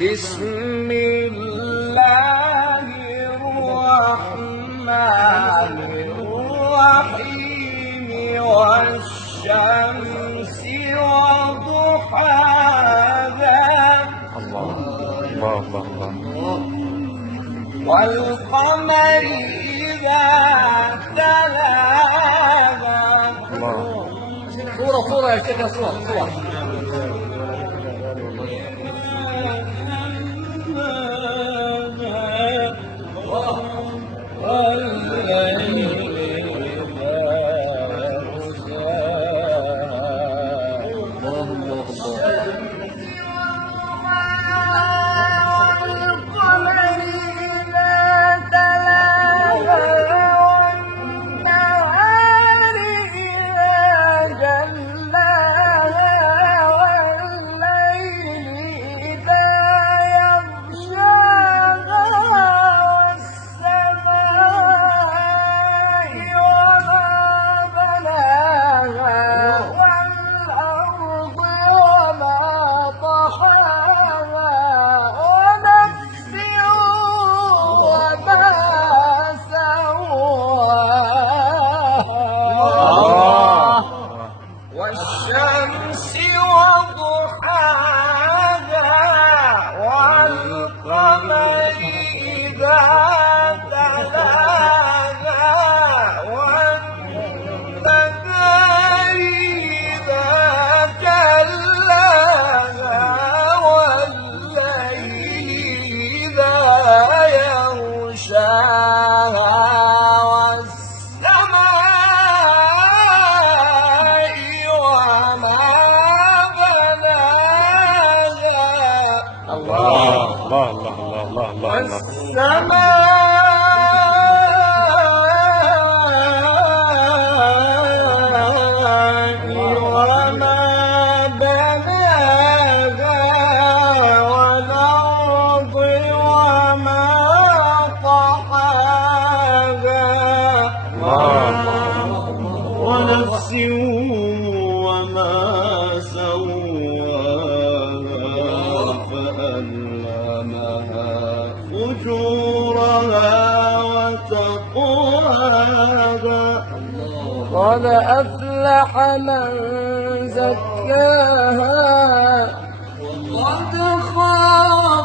بسم الله الرحمن الرحيم والشمس وضحاها والقمر إذا تلاها صورة يا شيخ، صورة والشمس وضحاها والقمر إذا تلاها والنهار إذا جلاها والليل إذا يغشاها والسماء وما بناها والأرض وما طحاها ونفس وما سواها فألهمها فجورها وتقواها قد أفلح من زكاها وقد خاب